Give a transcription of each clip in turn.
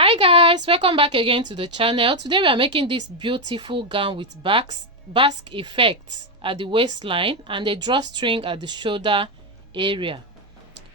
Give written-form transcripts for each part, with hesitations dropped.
Hi guys, welcome back again to the channel. Today we are making this beautiful gown with Basque effects at the waistline and a drawstring at the shoulder area.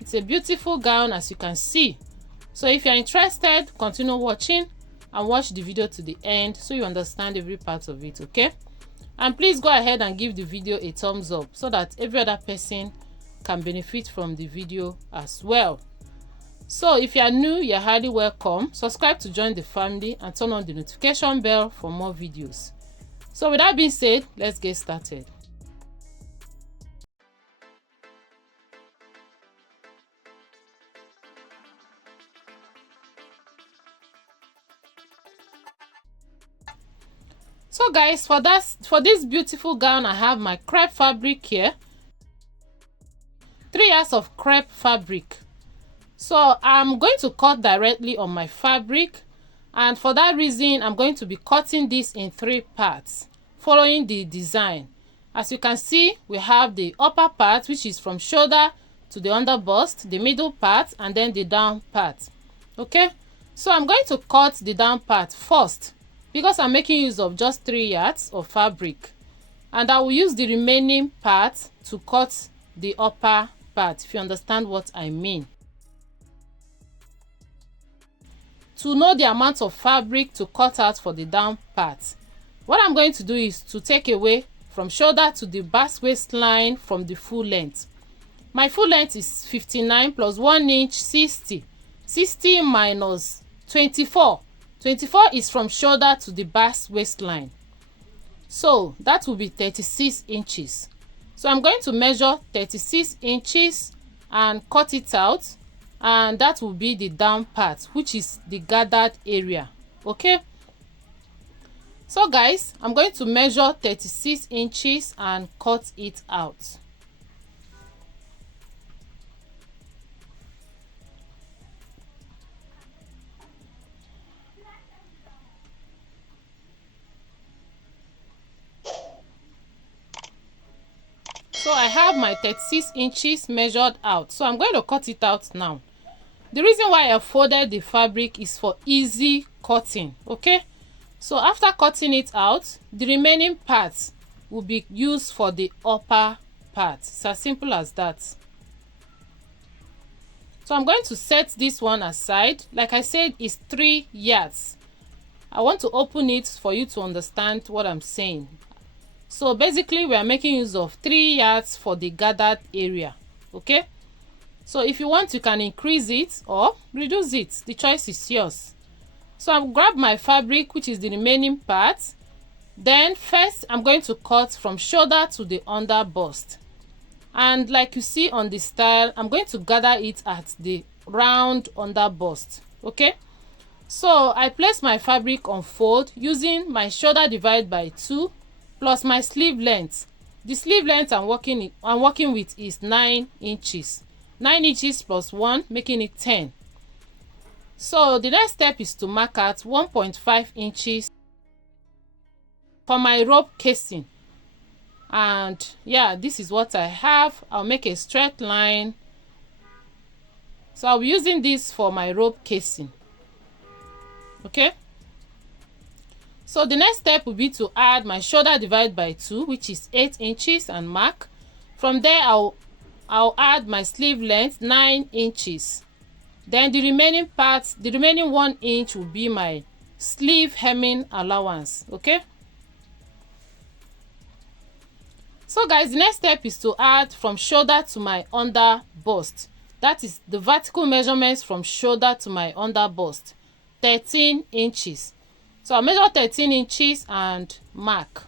It's a beautiful gown, as you can see. So if you're interested, continue watching and watch the video to the end so you understand every part of it, okay? And please go ahead and give the video a thumbs up so that every other person can benefit from the video as well. So if you are new, you're highly welcome. Subscribe to join the family and turn on the notification bell for more videos. So with that being said, let's get started. So guys, for this beautiful gown, I have my crepe fabric here. 3 yards of crepe fabric. So I'm going to cut directly on my fabric, and for that reason I'm going to be cutting this in 3 parts following the design. As you can see, we have the upper part, which is from shoulder to the under bust, the middle part, and then the down part. Okay, so I'm going to cut the down part first because I'm making use of just 3 yards of fabric, and I will use the remaining part to cut the upper part, if you understand what I mean. To know the amount of fabric to cut out for the down part, what I'm going to do is to take away from shoulder to the Basque waistline from the full length. My full length is 59 plus 1 inch 60. 60 minus 24. 24 is from shoulder to the Basque waistline. So that will be 36 inches. So I'm going to measure 36 inches and cut it out. And that will be the down part, which is the gathered area. Okay, so guys, I'm going to measure 36 inches and cut it out. So I have my 36 inches measured out, so I'm going to cut it out now. The reason why I folded the fabric is for easy cutting, okay? So after cutting it out, the remaining parts will be used for the upper part. It's as simple as that. So I'm going to set this one aside. Like I said, it's 3 yards. I want to open it for you to understand what I'm saying. So basically, we are making use of 3 yards for the gathered area, okay? So if you want, you can increase it or reduce it. The choice is yours. So I'll grab my fabric, which is the remaining part. Then first, I'm going to cut from shoulder to the under bust. And like you see on the style, I'm going to gather it at the round under bust. Okay? So I place my fabric on fold using my shoulder divided by 2 plus my sleeve length. The sleeve length I'm working with is 9 inches. 9 inches plus 1, making it 10. So the next step is to mark out 1.5 inches for my rope casing. And yeah, this is what I have. I'll make a straight line. So I'll be using this for my rope casing. Okay. So the next step will be to add my shoulder divided by 2, which is 8 inches, and mark. From there, I'll add my sleeve length, 9 inches. Then the remaining parts, the remaining 1 inch will be my sleeve hemming allowance. Okay. So guys, the next step is to add from shoulder to my under bust. That is the vertical measurements from shoulder to my under bust, 13 inches. So I'll measure 13 inches and mark.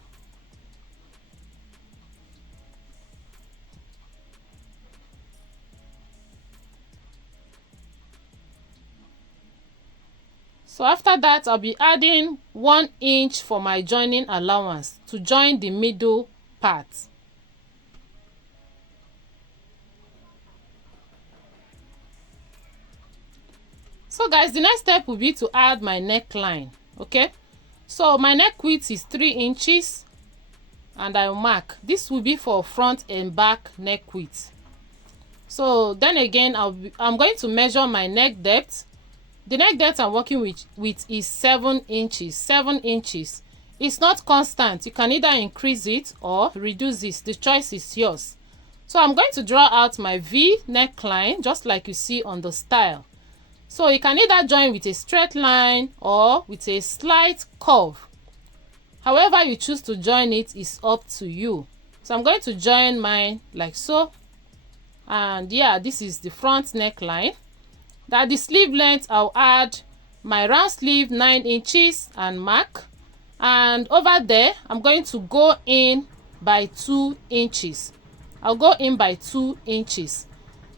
So after that, I'll be adding 1 inch for my joining allowance to join the middle part. So guys, the next step will be to add my neckline. Okay, so my neck width is 3 inches and I'll mark. This will be for front and back neck width. So then again, I'm going to measure my neck depth The neck depth I'm working with is 7 inches. 7 inches. It's not constant. You can either increase it or reduce it. The choice is yours. So I'm going to draw out my V neckline just like you see on the style. So you can either join with a straight line or with a slight curve. However you choose to join it is up to you. So I'm going to join mine like so. And yeah, this is the front neckline. That the sleeve length, I'll add my round sleeve 9 inches and mark. And over there, I'm going to go in by 2 inches. I'll go in by 2 inches.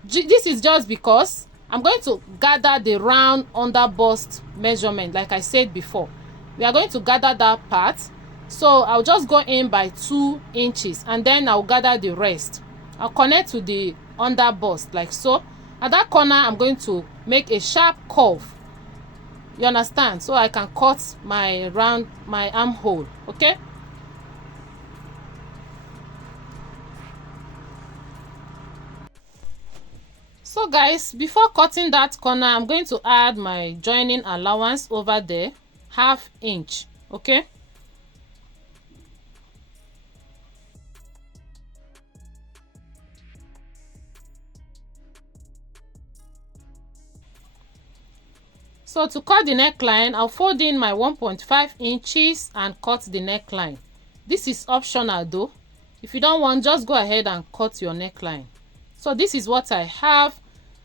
This is just because I'm going to gather the round under bust measurement like I said before. We are going to gather that part. So I'll just go in by 2 inches and then I'll gather the rest. I'll connect to the under bust like so. At that corner, I'm going to make a sharp curve. You understand? So I can cut my armhole. Okay? So guys, before cutting that corner, I'm going to add my joining allowance over there, 1/2 inch. Okay? So to cut the neckline, I'll fold in my 1.5 inches and cut the neckline. This is optional though. If you don't want, just go ahead and cut your neckline. So this is what I have.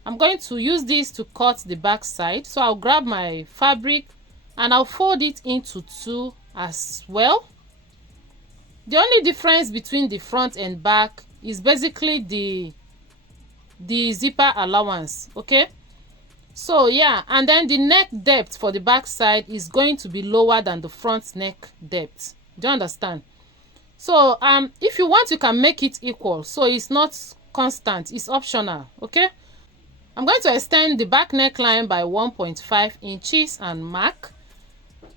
I'm going to use this to cut the back side. So I'll grab my fabric and I'll fold it into 2 as well. The only difference between the front and back is basically the zipper allowance. Okay? So yeah, and then the neck depth for the back side is going to be lower than the front neck depth. Do you understand? So if you want, you can make it equal. So it's not constant, it's optional. Okay, I'm going to extend the back neckline by 1.5 inches and mark.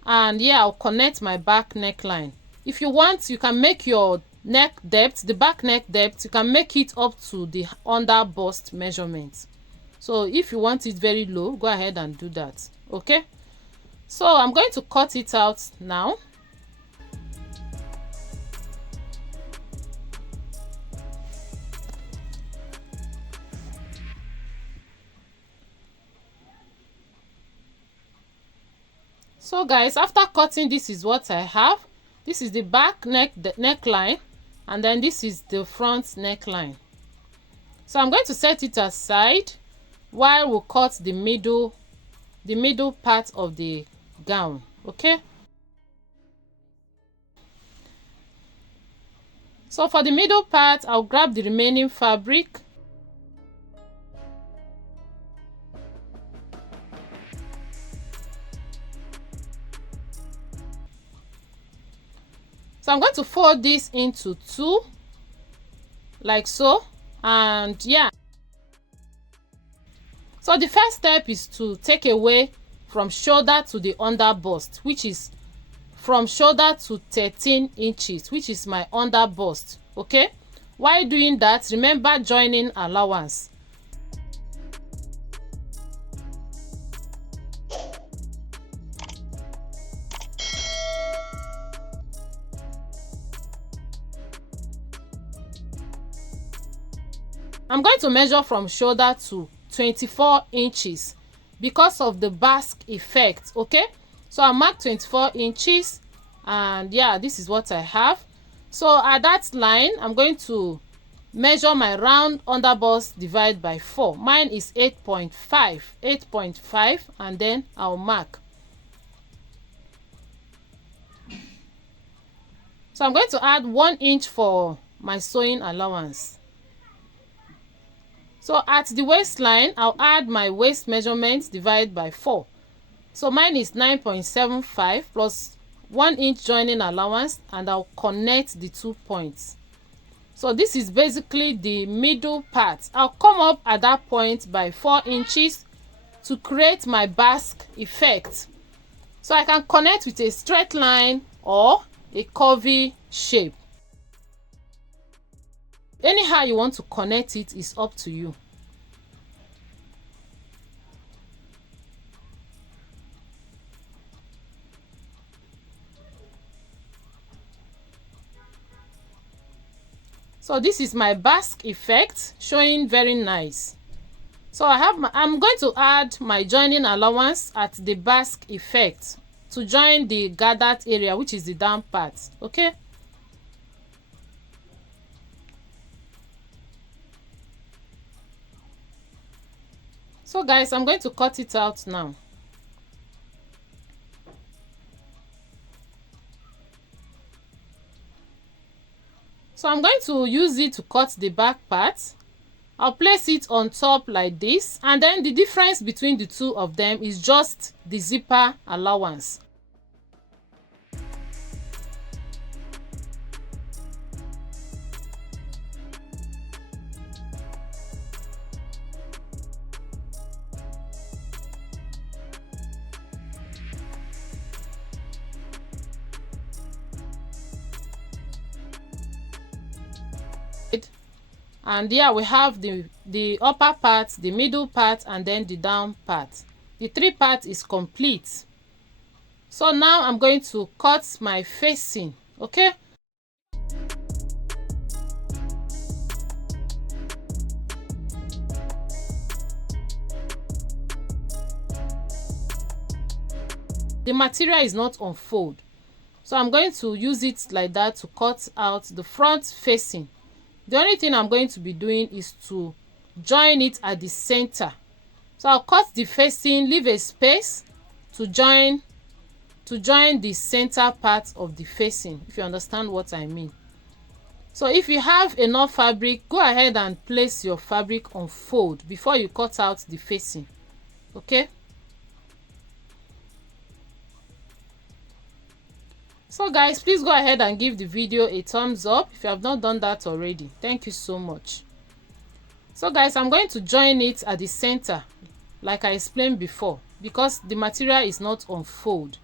And yeah, I'll connect my back neckline. If you want, you can make your neck depth, the back neck depth, you can make it up to the under bust measurement. So if you want it very low, go ahead and do that. Okay, so I'm going to cut it out now. So guys, after cutting, this is what I have. This is the back neckline, and then this is the front neckline. So I'm going to set it aside while we cut the middle part of the gown. Okay, so for the middle part, I'll grab the remaining fabric. So I'm going to fold this into 2 like so. And yeah, so the first step is to take away from shoulder to the under bust, which is from shoulder to 13 inches, which is my under bust. Okay, while doing that, remember joining allowance. I'm going to measure from shoulder to 24 inches because of the Basque effect. Okay, so I mark 24 inches, and yeah, this is what I have. So at that line, I'm going to measure my round under bust divide by 4. Mine is 8.5, and then I'll mark. So I'm going to add 1 inch for my sewing allowance. So at the waistline, I'll add my waist measurement divided by 4. So mine is 9.75 plus 1 inch joining allowance, and I'll connect the 2 points. So this is basically the middle part. I'll come up at that point by 4 inches to create my Basque effect. So I can connect with a straight line or a curvy shape. Anyhow you want to connect it is up to you. So this is my Basque effect, showing very nice. So I'm going to add my joining allowance at the Basque effect to join the gathered area, which is the down part. Okay. So guys, I'm going to cut it out now. So I'm going to use it to cut the back part. I'll place it on top like this, and then the difference between the two of them is just the zipper allowance. And here we have the upper part, the middle part, and then the down part. The three part is complete. So now I'm going to cut my facing. Okay. The material is not on fold, so I'm going to use it like that to cut out the front facing. The only thing I'm going to be doing is to join it at the center. So I'll cut the facing, leave a space to join the center part of the facing, if you understand what I mean. So if you have enough fabric, go ahead and place your fabric on fold before you cut out the facing. Okay. So guys, please go ahead and give the video a thumbs up if you have not done that already. Thank you so much. So guys, I'm going to join it at the center like I explained before, because the material is not on fold.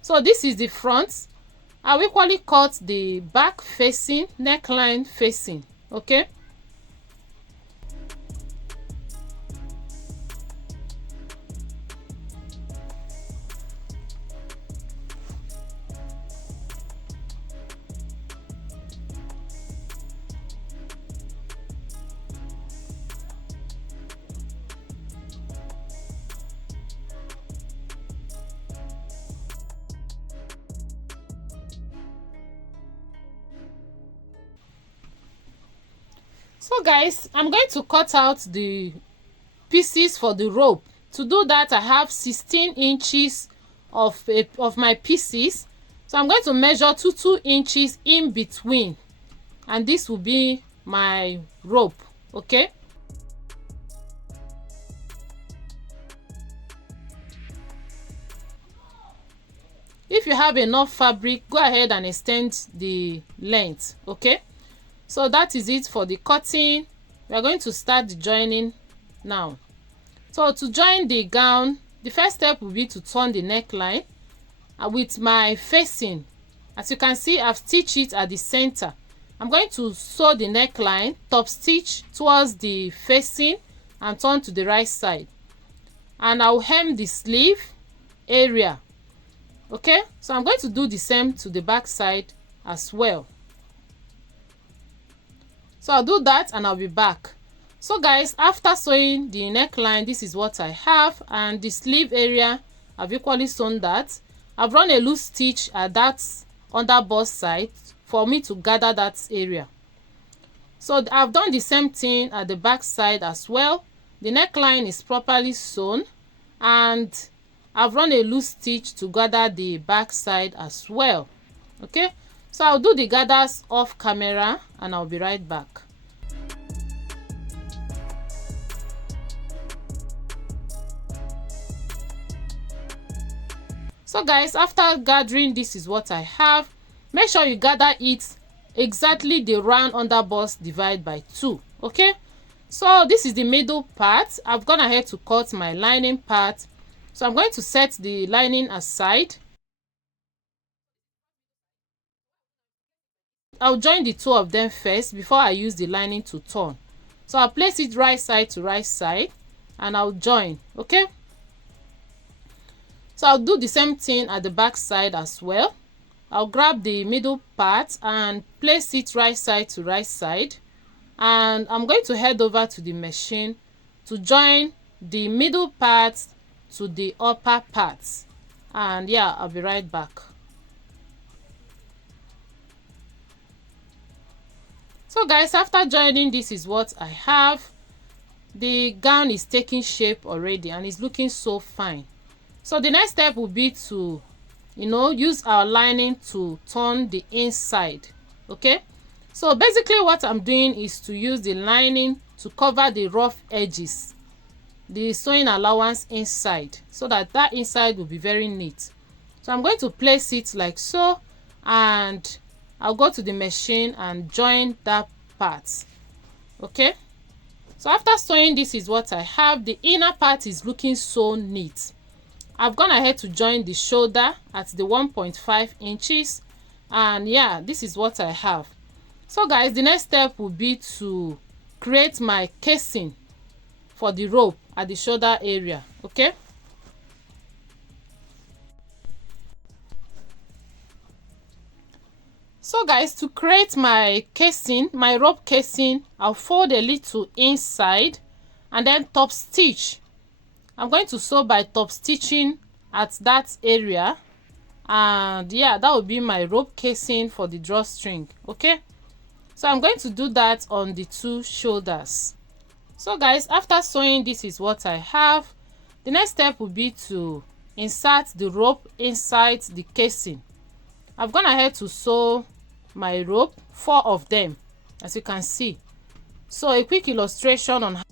So this is the front. I'll equally cut the back facing, neckline facing. Okay. So guys, I'm going to cut out the pieces for the rope. To do that, I have 16 inches of my pieces. So I'm going to measure 2 inches in between, and this will be my rope. Okay. If you have enough fabric, go ahead and extend the length. Okay. So that is it for the cutting. We are going to start the joining now. So to join the gown, the first step will be to turn the neckline with my facing. As you can see, I've stitched it at the center. I'm going to sew the neckline, top stitch towards the facing, and turn to the right side. And I'll hem the sleeve area. Okay, so I'm going to do the same to the back side as well. So I'll do that and I'll be back. So guys, after sewing the neckline, this is what I have, and the sleeve area, I've equally sewn that. I've run a loose stitch at that under bust side for me to gather that area. So I've done the same thing at the back side as well. The neckline is properly sewn, and I've run a loose stitch to gather the back side as well. Okay. So I'll do the gathers off camera and I'll be right back. So guys, after gathering, this is what I have. Make sure you gather it exactly the round under bust divide by 2. Okay. So this is the middle part. I've gone ahead to cut my lining part. So I'm going to set the lining aside. I'll join the two of them first before I use the lining to turn. So I'll place it right side to right side and I'll join. Okay. So I'll do the same thing at the back side as well. I'll grab the middle part and place it right side to right side, and I'm going to head over to the machine to join the middle part to the upper part. And yeah, I'll be right back. So guys, after joining, this is what I have. The gown is taking shape already and it's looking so fine. So the next step will be to, use our lining to turn the inside. Okay, so basically what I'm doing is to use the lining to cover the rough edges, the sewing allowance inside, so that inside will be very neat. So I'm going to place it like so, and I'll go to the machine and join that part. Okay, so after sewing, this is what I have. The inner part is looking so neat. I've gone ahead to join the shoulder at the 1.5 inches, and yeah, this is what I have. So guys, the next step will be to create my casing for the rope at the shoulder area. Okay, so guys, to create my casing, my rope casing, I'll fold a little inside and then top stitch. I'm going to sew by top stitching at that area, and yeah, that will be my rope casing for the drawstring. Okay, so I'm going to do that on the two shoulders. So guys, after sewing, this is what I have. The next step will be to insert the rope inside the casing. I've gone ahead to sew my rope, 4 of them, as you can see. So a quick illustration on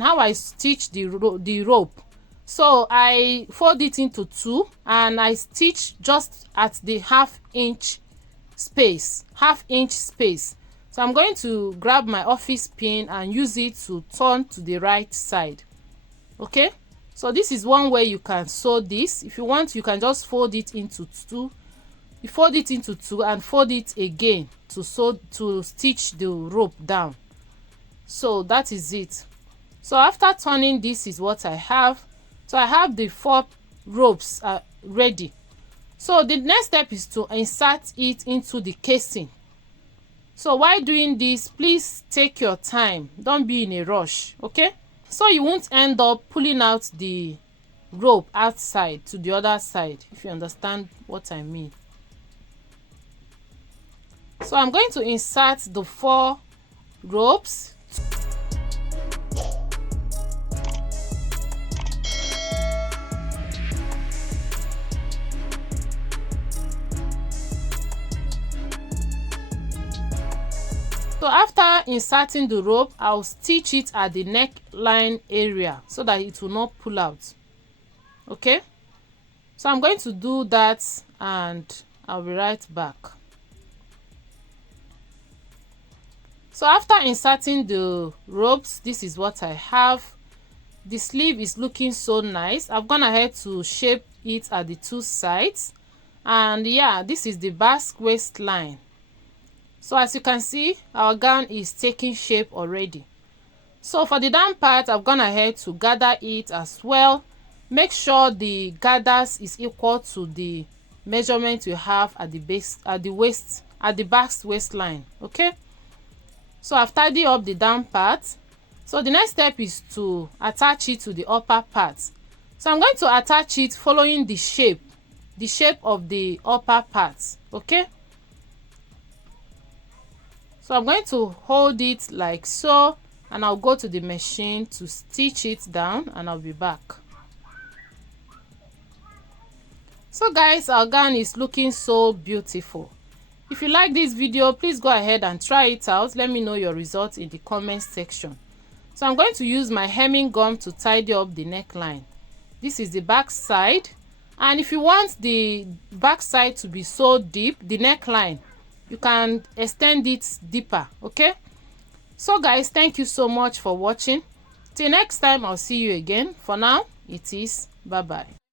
how I stitch the rope. So I fold it into 2 and I stitch just at the half inch space. So I'm going to grab my office pin and use it to turn to the right side. Okay, so this is one way you can sew this. If you want, you can just fold it into 2. You fold it into 2 and fold it again to stitch the rope down. So that is it. So after turning, this is what I have. So I have the 4 ropes ready. So the next step is to insert it into the casing. So while doing this, please take your time, don't be in a rush. Okay, so you won't end up pulling out the rope outside to the other side, if you understand what I mean. So I'm going to insert the 4 ropes. So after inserting the rope, I'll stitch it at the neckline area so that it will not pull out. Okay, so I'm going to do that and I'll be right back. So after inserting the ropes, this is what I have. The sleeve is looking so nice. I've gone ahead to shape it at the 2 sides, and yeah, this is the Basque waistline. So as you can see, our gown is taking shape already. So for the down part, I've gone ahead to gather it as well. Make sure the gathers is equal to the measurement you have at the base, at the Basque waistline. Okay, so I've tidied up the down part. So the next step is to attach it to the upper part. So I'm going to attach it following the shape of the upper part. Okay, so I'm going to hold it like so, and I'll go to the machine to stitch it down, and I'll be back. So guys, our gown is looking so beautiful. If you like this video, please go ahead and try it out. Let me know your results in the comment section. So I'm going to use my hemming gum to tidy up the neckline. This is the back side, and if you want the back side to be so deep, the neckline, you can extend it deeper. Okay, so guys, thank you so much for watching. Till next time, I'll see you again. For now, it is bye bye.